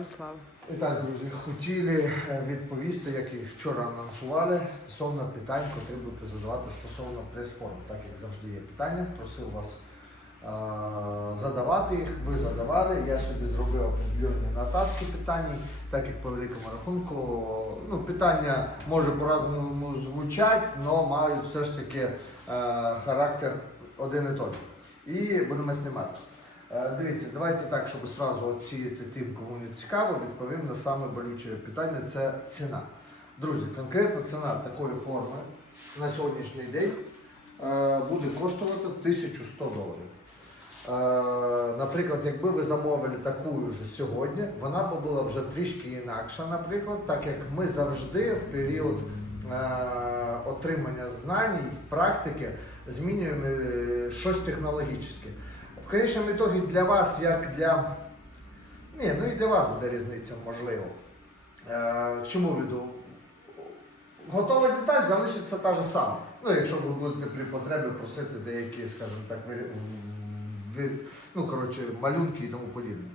Героям слава. І так, друзі, хотіли е, відповісти, як і вчора анонсували, стосовно питань, котрі будете задавати стосовно прес-форми. Так як завжди є питання, просив вас е, задавати їх, ви задавали. Я собі зробив определенні нотатки питань, так як по великому рахунку, ну, питання може по-разному звучать, але мають все ж таки е, характер один і той. І будемо знімати. Е, Дивіться, давайте так, щоб одразу оцінити тим, кому не цікаво, відповім на саме болюче питання це ціна. Друзі, конкретна ціна такої форми на сьогоднішній день е, буде коштувати 1100 доларів. Е, Наприклад, якби ви замовили таку ж сьогодні, вона б була вже трішки інакша, наприклад, так як ми завжди в період отримання знань, практики змінюємо щось технологічне. В конечному для вас, як для. Ні, ну і для вас буде різниця, можливо. Е, чому веду? Готова деталь залишиться та ж сама. Ну, якщо ви будете при потребі просити деякі, скажімо так, ви, ви, ну, коротше, малюнки і тому подібне.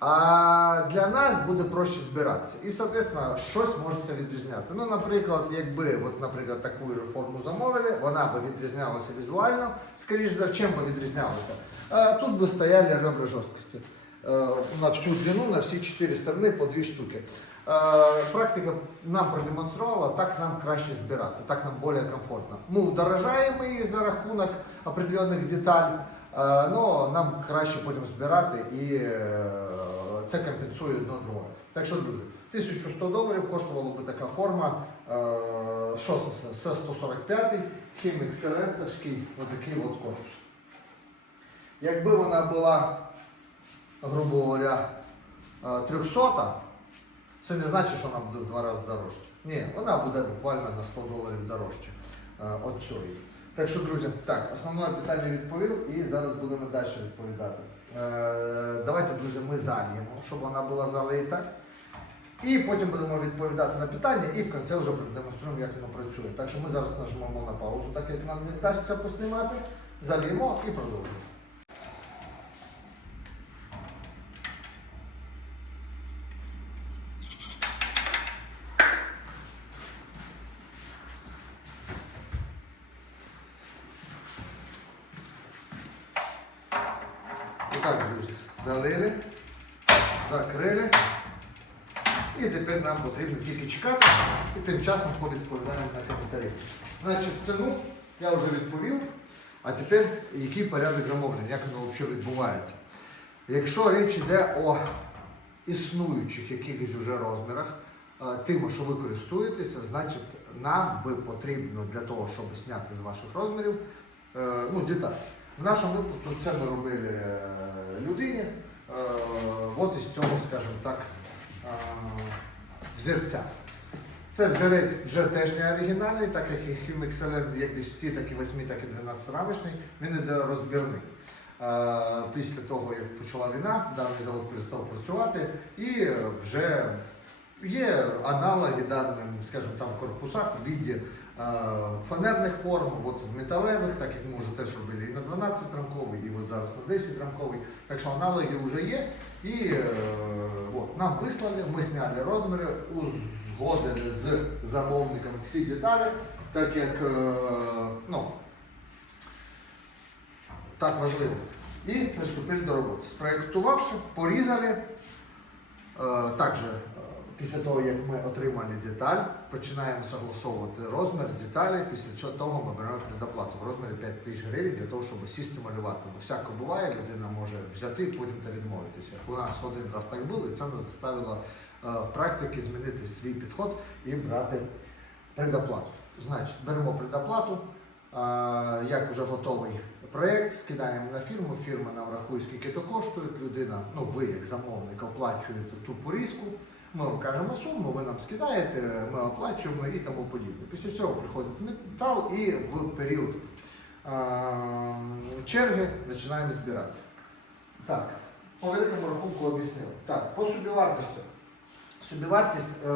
А для нас буде проще збиратися. І, соответственно, щось можеться відрізняти. Ну, наприклад, якби, от, наприклад, таку форму замовили, вона би відрізнялася візуально, скоріш за чим би відрізнялася. Е, Тут би стояли ребра жорсткості. Е, На всю длину, на всі чотири сторони по дві штуки. Е, Практика нам продемонструвала, так нам краще збирати, так нам більш комфортно. Ми удорожаємо її за рахунок определених деталей, але нам краще потім збирати і е, це компенсує одно друге. Так що, друзі, 1100 доларів коштувала би така форма. е, Що це? С-145, хімік Селентовський, отакий от корпус. Якби вона була, грубо говоря, е, 300, це не значить, що вона буде в два рази дорожче. Ні, вона буде буквально на 100 доларів дорожче е, от цієї. Так що, друзі, так, основне питання відповів і зараз будемо далі відповідати. Е, давайте, друзі, ми зальємо, щоб вона була залита. І потім будемо відповідати на питання і в кінці вже продемонструємо, як воно працює. Так що ми зараз нажмемо на паузу, так як нам не вдасться поснімати, заліємо і продовжуємо. Итак, друзі, залили, закрили. І тепер нам потрібно тільки чекати і тим часом повідповідаємо на коментарі. Значить, ціну я вже відповів, а тепер який порядок замовлення, як воно взагалі відбувається. Якщо річ йде о існуючих якихось уже розмірах, е, тим, що ви користуєтеся, значить нам би потрібно для того, щоб зняти з ваших розмірів, е, ну, деталь. В нашому випадку це ми робили е, людині. От із цього, скажімо так, взірця. Це взірець вже теж не оригінальний, так як і Хімекселен як 10, так і 8, так і 12 рамочний, він іде розбірний. Після того, як почала війна, даний завод перестав працювати і вже є аналоги даним, скажімо, там в корпусах в віді фанерних форм, от металевих, так як ми вже теж робили і на 12 рамковий, і от зараз на 10 рамковий. Так що аналоги вже є. І е, от, нам вислали, ми зняли розміри, узгодили з замовником всі деталі, так як е, ну, так важливо. І приступили до роботи. Спроєктувавши, порізали. Е, Також е, після того, як ми отримали деталь, починаємо согласовувати розмір деталі. Після того ми беремо предоплату в розмірі 5 тисяч гривень для того, щоб сісти малювати. Бо всяко буває, людина може взяти потім та відмовитися. У нас один раз так було, і це нас заставило в практиці змінити свій підход і брати предоплату. Значить, беремо предоплату. Як вже готовий проєкт, скидаємо на фірму, фірма нам рахує, скільки то коштує, людина, ну ви як замовник оплачуєте ту порізку, ми вам кажемо суму, ви нам скидаєте, ми оплачуємо і тому подібне. Після цього приходить метал і в період черги починаємо збирати. Так, по великому рахунку об'яснив. Так, по собівартості. Собівартість, е,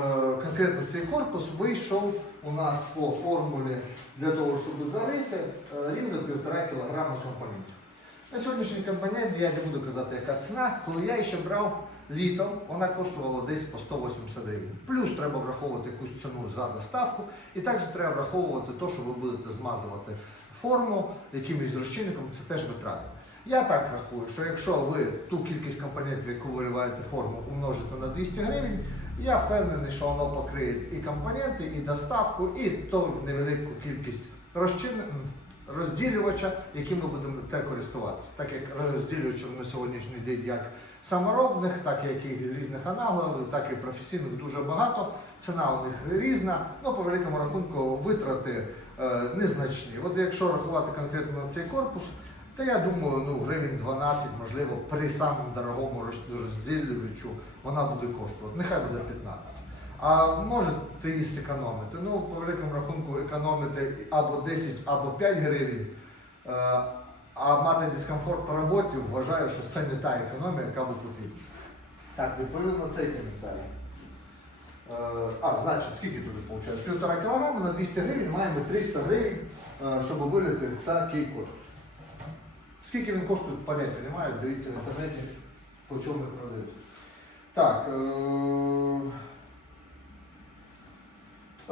конкретно цей корпус вийшов у нас по формулі для того, щоб залити е, рівно 1,5 кг компонентів. На сьогоднішній компонент я не буду казати, яка ціна. Коли я ще брав літом, вона коштувала десь по 180 гривень. Плюс треба враховувати якусь ціну за доставку, і також треба враховувати те, що ви будете змазувати форму якимось розчинником, це теж витрати. Я так рахую, що якщо ви ту кількість компонентів, яку виливаєте форму, умножите на 200 гривень, я впевнений, що воно покриє і компоненти, і доставку, і ту невелику кількість розчин... розділювача, яким ми будемо те користуватися. Так як розділювачів на сьогоднішній день як саморобних, так як з різних аналогів, так і професійних дуже багато. Ціна у них різна, ну по великому рахунку витрати е, незначні. От якщо рахувати конкретно на цей корпус, та я думаю, ну гривень 12, можливо, при самому дорогому розділювачу вона буде коштувати. Нехай буде 15. А можете і зекономити. Ну, по великому рахунку, економити або 10, або 5 гривень, е, а мати дискомфорт на роботі, вважаю, що це не та економія, яка би потрібна. Так, відповів на цей коментарій. Е, А, значить, скільки туди виходить? Півтора кілограма на 200 гривень маємо 300 гривень, е, щоб вилити такий корпус. Скільки він коштує, поняття немає, дивіться в інтернеті, по чому їх продають. Так. Е...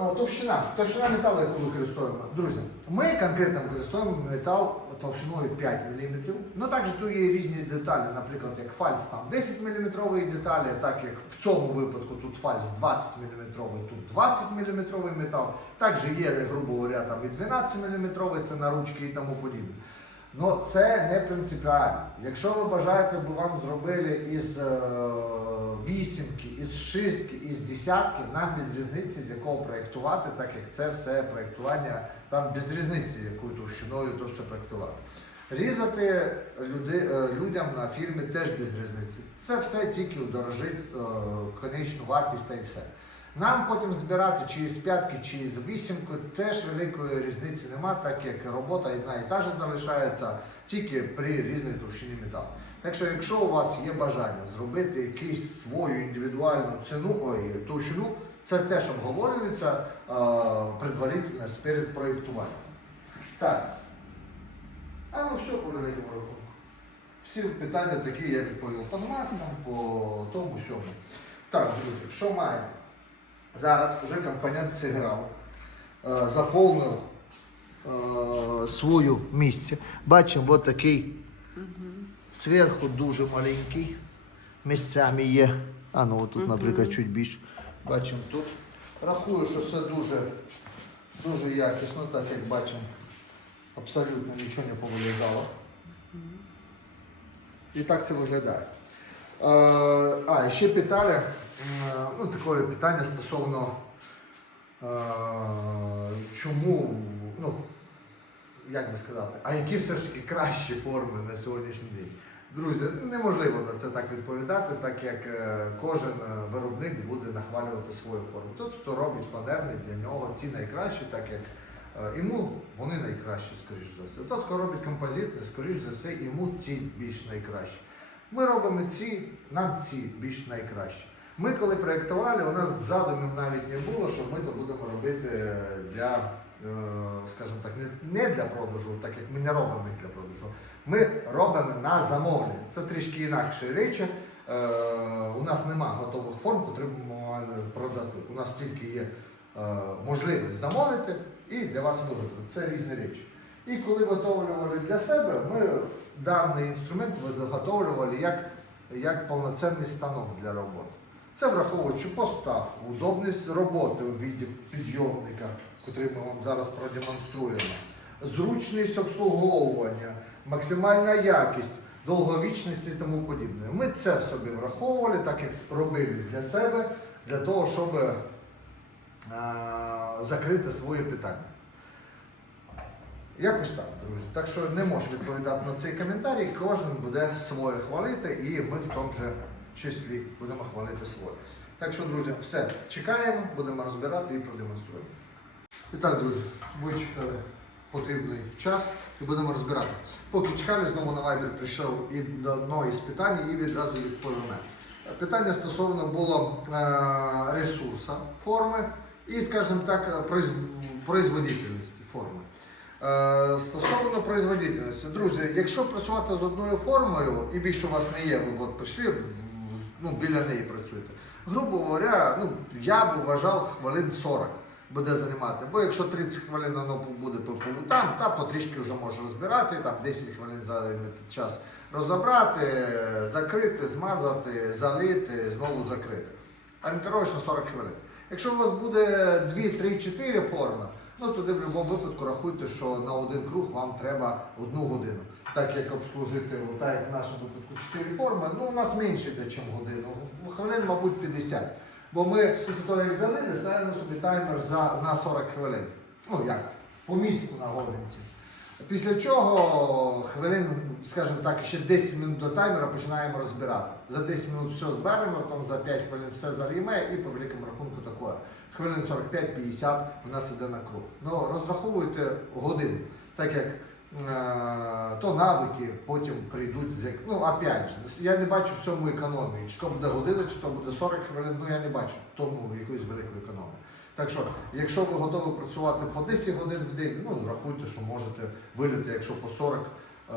е, Товщина. Товщина металу, яку використовуємо. Друзі, ми конкретно використовуємо метал товщиною 5 мм. Ну також тут є різні деталі, наприклад, як фальц там 10 мм деталі, так як в цьому випадку тут фальц 20 мм, тут 20 мм метал. Також є, грубо говоря, там і 12 мм, це на ручки і тому подібне. Ну це не принципіально. Якщо ви бажаєте, би вам зробили із е, вісімки, із шістки, із десятки, нам без різниці з якого проєктувати, так як це все проєктування, там без різниці, якою товщиною то все проєктувати. Різати люди, е, людям на фірмі теж без різниці. Це все тільки удорожить е, конечну вартість та й все. Нам потім збирати чи із п'ятки, чи із вісімки теж великої різниці нема, так як робота одна і та ж залишається тільки при різній товщині металу. Так що, якщо у вас є бажання зробити якусь свою індивідуальну ціну, ой, товщину, це теж обговорюється е, предварительно перед проєктуванням. Так. А ну все по великому. Всі питання такі, я відповів по змазкам, по тому сьому. Так, друзі, що маємо? Зараз вже компонент зіграв, е, заповнив е, свою місце. Бачимо, от такий зверху дуже маленький. Місцями є. А ну тут, наприклад, чуть більше. Бачимо тут. Рахую, що все дуже, дуже якісно, так як бачимо, абсолютно нічого не повилізало. І так це виглядає. Е, а, ще питали, ну, таке питання стосовно е, чому, ну, як би сказати, а які все ж таки кращі форми на сьогоднішній день? Друзі, неможливо на це так відповідати, так як е, кожен е, виробник буде нахвалювати свою форму. Тот, хто робить фанерний, для нього ті найкращі, так як е, йому вони найкращі, скоріш за все. Тот, хто робить композитний, скоріш за все, йому ті більш найкращі. Ми робимо ці, нам ці більш найкращі. Ми коли проєктували, у нас задумів навіть не було, що ми то будемо робити для, е, скажімо так, не- для продажу, так як ми не робимо їх для продажу. Ми робимо на замовлення. Це трішки інакші речі. Е, У нас нема готових форм, котрі ми продати. У нас тільки є е, можливість замовити і для вас виготовити. Це різні речі. І коли виготовлювали для себе, ми даний інструмент виготовлювали як, як повноцінний станок для роботи. Це враховуючи поставку, удобність роботи у віді підйомника, який ми вам зараз продемонструємо, зручність обслуговування, максимальна якість, довговічність і тому подібне. Ми це собі враховували, так як робили для себе, для того, щоб е, закрити своє питання. Якось так, друзі. Так що не можу відповідати на цей коментарій, кожен буде своє хвалити, і ми в тому же числі будемо хвалити своє. Так що, друзі, все, чекаємо, будемо розбирати і продемонструємо. І так, друзі, ви чекали потрібний час і будемо розбирати. Поки чекали, знову на Viber прийшов і до одного із питань і відразу відповів на. Питання стосовно було е, ресурсу форми і, скажімо так, произ- производительності форми. Е, Стосовно производительності, друзі, якщо працювати з одною формою, і більше у вас не є, ви от прийшли, ну, біля неї працюєте. Грубо говоря, ну, я б вважав хвилин 40 буде займати. Бо якщо 30 хвилин воно буде по полу там, та потрішки вже може розбирати, там 10 хвилин займе час розібрати, закрити, змазати, залити, знову закрити. Орієнтировочно 40 хвилин. Якщо у вас буде 2, 3, 4 форми, ну тоді в будь-якому випадку рахуйте, що на один круг вам треба одну годину. Так як обслужити, так як в нашому випадку 4 форми, ну у нас менше ніж годину. Хвилин, мабуть, 50. Бо ми після того, як залили, ставимо собі таймер за, на 40 хвилин. Ну як, помітку на годинці. Після чого хвилин, скажімо так, ще 10 минут до таймера починаємо розбирати. За 10 минут все зберемо, там за 5 хвилин все заріме і по великому рахунку таке. Хвилин 45-50 у нас іде на круг. Ну, розраховуйте годину, так як е, то навики потім прийдуть з Ну, опять же, я не бачу в цьому економії. Чи то буде година, чи то буде 40 хвилин, ну я не бачу в тому якоїсь великої економії. Так що, якщо ви готові працювати по 10 годин в день, ну рахуйте, що можете виліти, якщо по 40 е,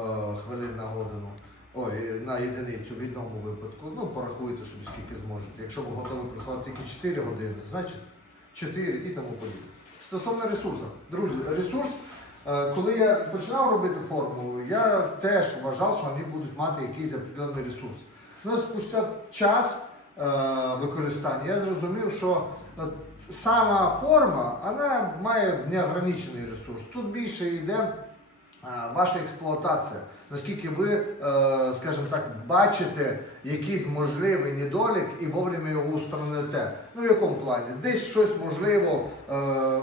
хвилин на годину, ой, на єдиницю в одному випадку, ну порахуйте собі скільки зможете. Якщо ви готові працювати тільки 4 години, значить 4 і тому подібне. Стосовно ресурсу, друзі, ресурс, е, коли я починав робити формулу, я теж вважав, що вони будуть мати якийсь определений ресурс. Ну, спустя час е, використання я зрозумів, що е, сама форма вона має неограничений ресурс. Тут більше йде ваша експлуатація. Наскільки ви, е, скажімо так, бачите якийсь можливий недолік і вовремя його устраните. Ну в якому плані? Десь щось можливо, е,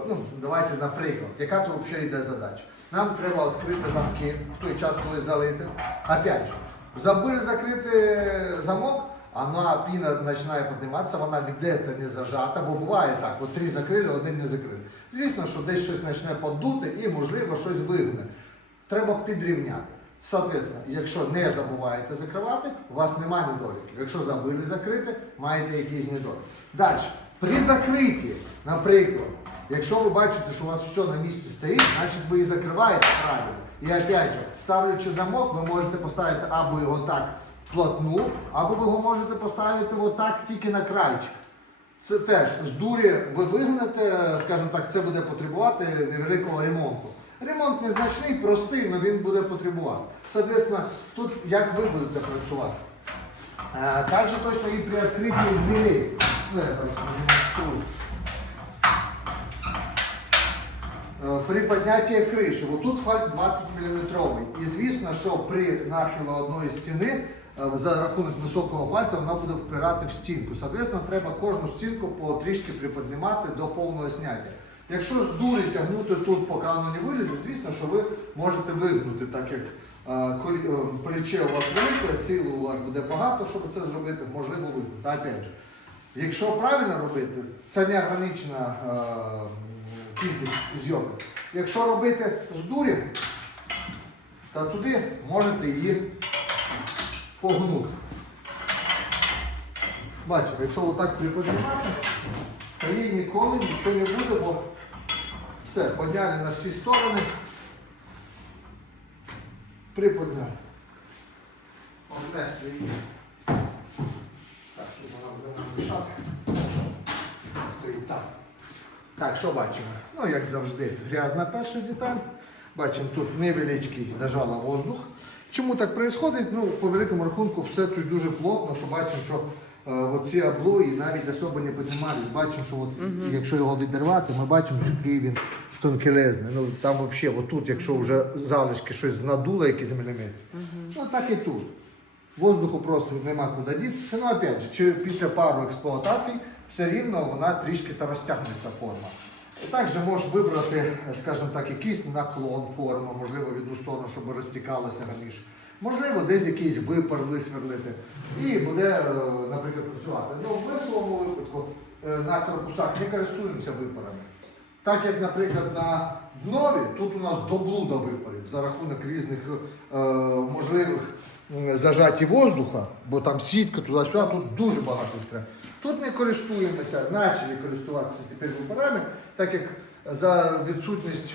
ну давайте наприклад, яка тут взагалі йде задача? Нам треба відкрити замки в той час, коли залити. Опять же, забыли закрити замок, вона піна починає підніматися, вона где-то не зажата, бо буває так, от три закрили, один не закрили. Звісно, що десь щось почне подути і, можливо, щось вигне. Треба підрівняти. Соответственно, якщо не забуваєте закривати, у вас немає недоліків. Якщо забили закрити, маєте якийсь недолік. Далі, при закритті, наприклад, якщо ви бачите, що у вас все на місці стоїть, значить ви і закриваєте правильно. І опять же, ставлячи замок, ви можете поставити або його так вплотну, або ви його можете поставити отак тільки на крайчик. Це теж з дурі ви вигнете, скажімо так, це буде потребувати невеликого ремонту. Ремонт незначний, простий, але він буде потребувати. Соответственно, тут як ви будете працювати. Е, Також точно і при відкритті двері. Ну, При піднятті криші, отут фальц 20 мм. І звісно, що при нахилу одної стіни е, за рахунок високого фальця вона буде впирати в стінку. Соответственно, треба кожну стінку потрішки приподнімати до повного зняття. Якщо з дурі тягнути тут, поки воно не вилізе, звісно, що ви можете вигнути, так як е, плече у вас велике, сили у вас буде багато, щоб це зробити, можливо вигнути. Опять же, якщо правильно робити, це не ограничена е, кількість зйомок. Якщо робити з дурі, то туди можете її погнути. Бачите, якщо отак приподнімати, то їй ніколи нічого не буде, бо все, підняли на всі сторони, приподняли. Обнесли її. Так, щоб вона буде нам мішати. Стоїть так. Так, що бачимо? Ну, як завжди, грязна перша деталь. Бачимо, тут невеличкий зажала воздух. Чому так відбувається? Ну, по великому рахунку, все тут дуже плотно, що бачимо, що оці облої навіть особо не піднімались. Бачимо, що от, якщо його відірвати, ми бачимо, що який він тонкелезний. Ну, там взагалі, отут, якщо вже залишки щось надуло, якісь міліметри. Ну, так і тут. Воздуху просто нема куди дітися. Ну, опять же, чи після пару експлуатацій все рівно вона трішки та розтягнеться форма. Також можеш вибрати, скажімо так, якийсь наклон форми, можливо, в одну сторону, щоб розтікалося раніше. Можливо, десь якийсь випар висверлити. І буде, е, наприклад, працювати. Ну, ми в своєму випадку е, на корпусах не користуємося випарами. Так як, наприклад, на днові тут у нас доблуда випарів за рахунок різних е, можливих зажаті воздуха, бо там сітка туди-сюди, тут дуже багато їх треба. Тут не користуємося, почали користуватися тепер випарами, так як за відсутність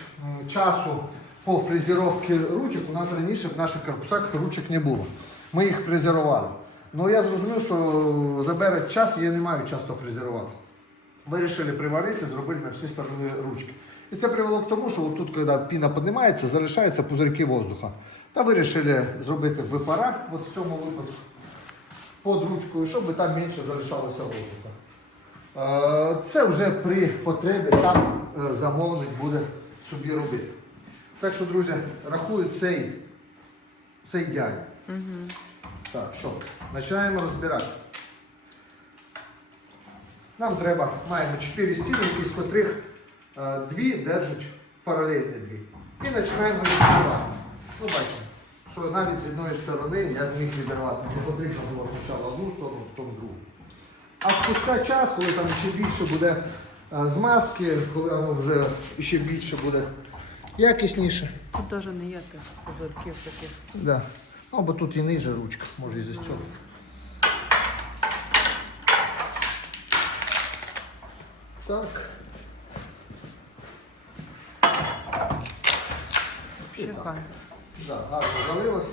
часу по фрезеровці ручок у нас раніше в наших корпусах ручок не було. Ми їх фрезерували. Ну я зрозумів, що забере час, я не маю часто фрезерувати. Вирішили приварити, зробити на всі сторони ручки. І це привело к тому, що тут, коли піна піднімається, залишаються пузирки воздуха. Та вирішили зробити випара, от в цьому випадку, під ручкою, щоб там менше залишалося воздуха. Е, Це вже при потребі сам е, замовник буде собі робити. Так що, друзі, рахую цей, це ідеально. Так, що, починаємо розбирати. Нам треба, маємо 4 стіни, із котрих е, дві держать паралельні дві. І починаємо відкривати. Ну, бачимо, що навіть з одної сторони я зміг відірвати. Не потрібно було спочатку одну сторону, потім другу. А спустя час, коли там ще більше буде е, змазки, коли воно вже ще більше буде якісніше. Тут навіть не є тих козирків таких. Да. Ну, бо тут і ниже ручка, може і за цього. Так. Так. Да, гарно залилось.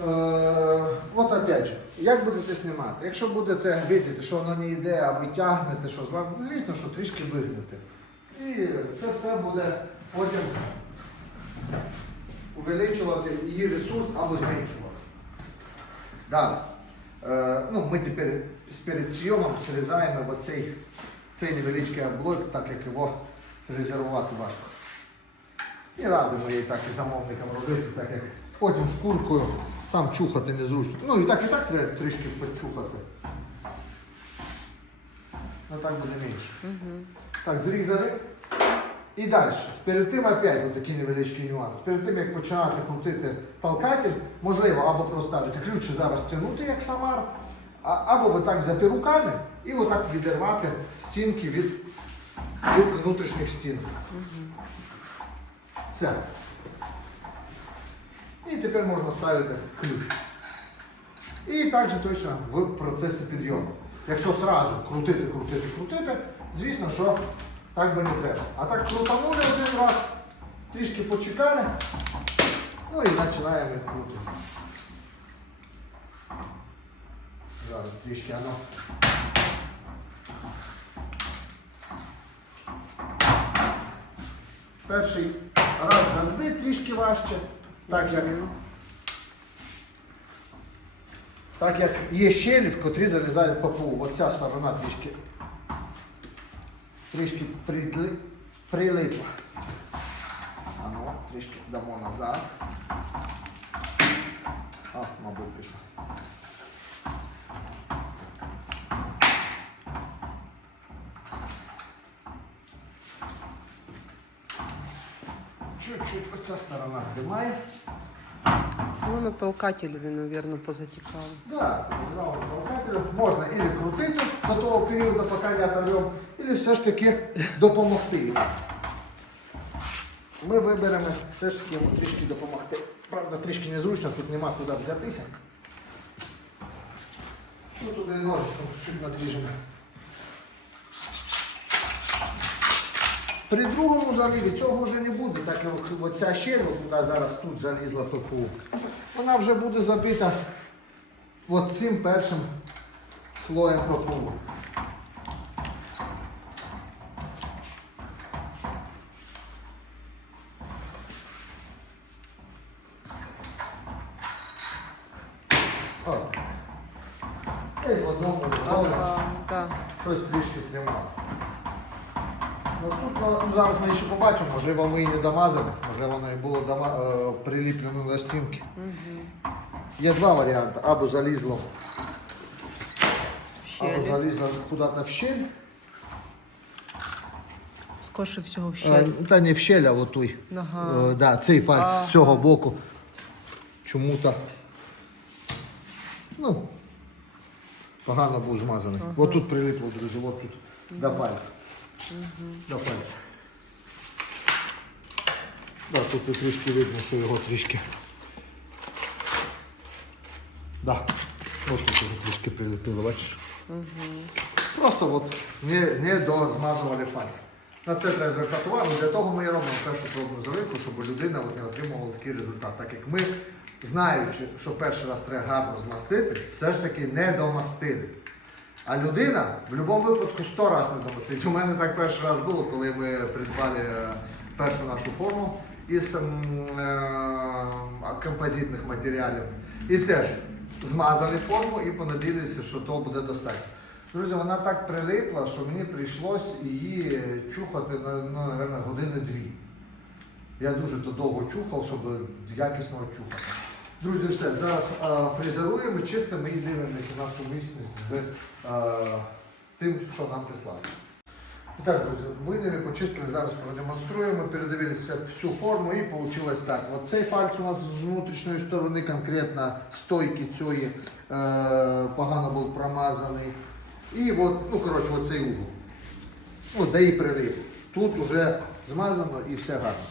Е, от опять же, як будете знімати? Якщо будете бачити, що воно не йде, а ви тягнете, що зла, звісно, що трішки вигнете. І це все буде потім увеличувати її ресурс або зменшувати. Далі. Е, ну, ми тепер з перед зйомом зрізаємо оцей, цей невеличкий облойк, так як його фрезерувати важко. І радимо їй так і замовникам робити, так як потім шкуркою там чухати незручно. Ну і так і так треба трішки почухати. Ну так буде менше. Угу. Так, зрізали. І далі. Перед тим опять от такий невеличкий нюанс. Перед тим як починати крутити толкатель, можливо, або проставити ключ і зараз тягнути як самар, або ви так взяти руками і отак відірвати стінки від, від внутрішніх стін. Все. І тепер можна ставити ключ. І так же точно в процесі підйому. Якщо одразу крутити, крутити, крутити, звісно, що так би не треба. А так крутанули один раз, трішки почекали, ну і починаємо крутити. Зараз трішки воно. Перший раз завжди трішки важче, так як, так як є щелі, в котрі залізають по полу. Оця сторона трішки, трішки придли, прилипла. А ну, трішки дамо назад. А, мабуть, пішло. Чуть-чуть оця сторона тримає. Ну, на толкателі він, мабуть, позатікав. Да, знову провокатору можна или крутити До того періоду, поки не оторвем, или все ж таки допомогти. Ми виберемо все ж таки йому трішки допомогти. Правда, трішки незручно, тут нема куди взятися. Ну, туди ножичком чуть надріжемо. При другому заливі цього вже не буде, так як оця щель, куди зараз тут залізла ППУ, вона вже буде забита от цим першим слоєм ППУ. О. Десь в одному так. щось трішки тримав. Наступно, ну зараз ми ще побачимо, можливо, ми і не домазали, можливо, воно і було дома, е, приліплено до стінки. Угу. Є два варіанти. Або залізло, або Щелі. залізло куди-то в щель. Скорше всього в Е, щель. Та не в щель, а от той. Ага. Е, да, цей фальц з цього боку. Чому-то. Ну, погано був змазаний. Ага. От тут прилипло, друзі, от тут до фальця. До фальця. Да, тут і трішки видно, що його трішки. Да. Ось тут трішки приліпило, бачиш? Угу. Просто от не, не дозмазували фальц. На це треба звертати увагу. Для того ми і робимо першу пробну заливку, щоб людина от не отримувала такий результат. Так як ми, знаючи, що перший раз треба гарно змастити, все ж таки не домастили. А людина в будь-якому випадку 100 разів не домастить. У мене так перший раз було, коли ми придбали е, першу нашу форму із е, композитних матеріалів. І теж змазали форму і понадіялися, що того буде достатньо. Друзі, вона так прилипла, що мені прийшлось її чухати на, ну, напевно, години-дві. Я дуже то довго чухав, щоб якісно чухати. Друзі, все, зараз е, фрезеруємо, чистимо і дивимося на сумісність з е, тим, що нам прислали. І так, друзі, виняли, почистили, зараз продемонструємо, передивилися всю форму і вийшло так. От цей фальц у нас з внутрішньої сторони, конкретно стойки цієї е, погано був промазаний. І от, ну коротше, оцей угол. Ну, де і прилип. Тут вже змазано і все гарно.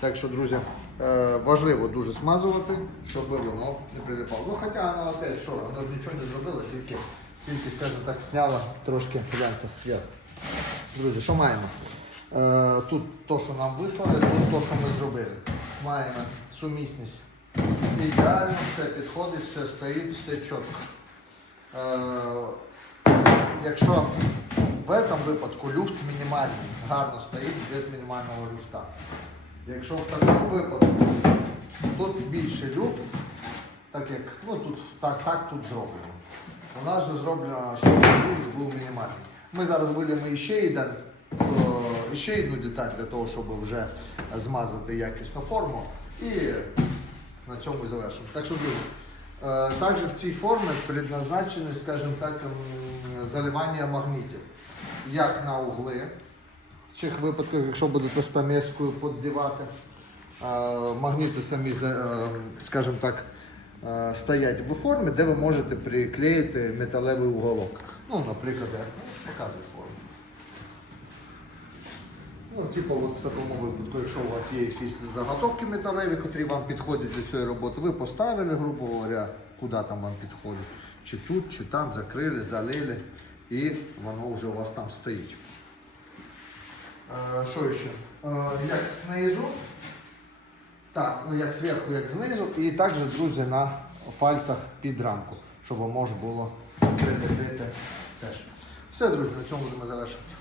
Так що, друзі, е, важливо дуже смазувати, щоб воно не прилипало. Ну, хоча воно опять що, воно ж нічого не зробило, тільки, тільки скажімо так, зняло трошки глянця зверху. Друзі, що маємо? Е, тут то, що нам вислали, тут то, що ми зробили. Маємо сумісність. Ідеально, все підходить, все стоїть, все чітко. Е, якщо в цьому випадку люфт мінімальний, гарно стоїть без мінімального люфта. Якщо в такому випадку тут більше люфт, так як ну, тут, так, так тут зроблено. У нас же зроблено, щоб люфт був мінімальний. Ми зараз вилємо ще ще одну деталь для того, щоб вже змазати якісну форму. І на цьому і завершимо. Так що, друзі, е, також в цій формі предназначені, скажімо так, заливання магнітів. Як на угли, в цих випадках, якщо будете стамескою піддівати, е, магніти самі, е, скажімо так, стоять в формі, де ви можете приклеїти металевий уголок. Ну, наприклад, як ну, показую форму. Ну, типу, от в такому випадку, якщо у вас є якісь заготовки металеві, котрі вам підходять для цієї роботи, ви поставили, грубо говоря, куди там вам підходить. Чи тут, чи там, закрили, залили, і воно вже у вас там стоїть. Е, Що ще? Е, Як знизу, так, ну як зверху, як знизу, і також, друзі, на пальцях під рамку, щоб можна було прикріпити теж. Все, друзі, на цьому будемо завершувати.